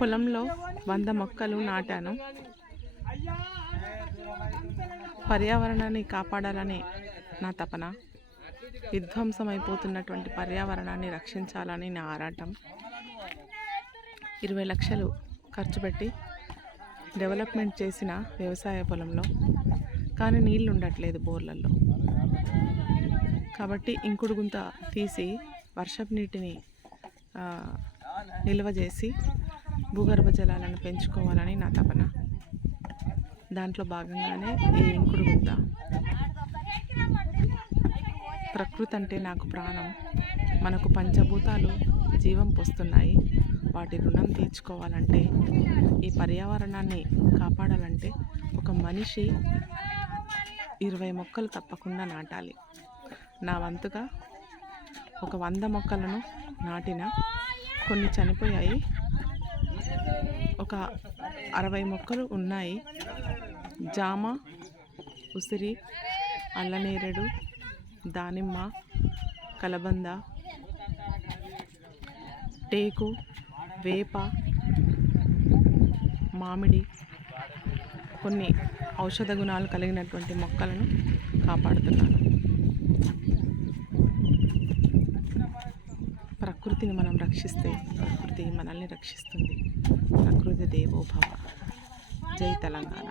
పొలంలో 100 మొక్కలు నాటాను. పర్యావరణాన్ని కాపాడాలనే నా తపన. విధ్వంసమైపోతున్నటువంటి పర్యావరణాన్ని రక్షించాలని నా ఆరాటం. 20 లక్షలు ఖర్చు పెట్టి డెవలప్మెంట్ చేసిన వ్యవసాయ పొలంలో కానీ నీళ్ళు ఉండట్లేదు బోర్లలో. కాబట్టి ఇంకుడు గుంత తీసి వర్షపు నీటిని నిల్వ చేసి భూగర్భ జలాలను పెంచుకోవాలని నా తపన. దాంట్లో భాగంగానే ఈ ఇంకుడు గుంత. ప్రకృతి అంటే నాకు ప్రాణం. మనకు పంచభూతాలు జీవం పోస్తున్నాయి. వాటి రుణం తీర్చుకోవాలంటే, ఈ పర్యావరణాన్ని కాపాడాలంటే ఒక మనిషి 20 మొక్కలు తప్పకుండా నాటాలి. నా వంతుగా ఒక 100 మొక్కలను నాటిన, కొన్ని చనిపోయాయి. ఒక 60 మొక్కలు ఉన్నాయి. జామ, ఉసిరి, అల్లనేరేడు, దానిమ్మ, కలబంద, టేకు, వేప, మామిడి, కొన్ని ఔషధ గుణాలు కలిగినటువంటి మొక్కలను కాపాడుతున్నాను. ప్రకృతిని మనం రక్షిస్తే ప్రకృతి మనల్ని రక్షిస్తుంది. ప్రకృతి దేవో భవ. జై తెలంగాణ.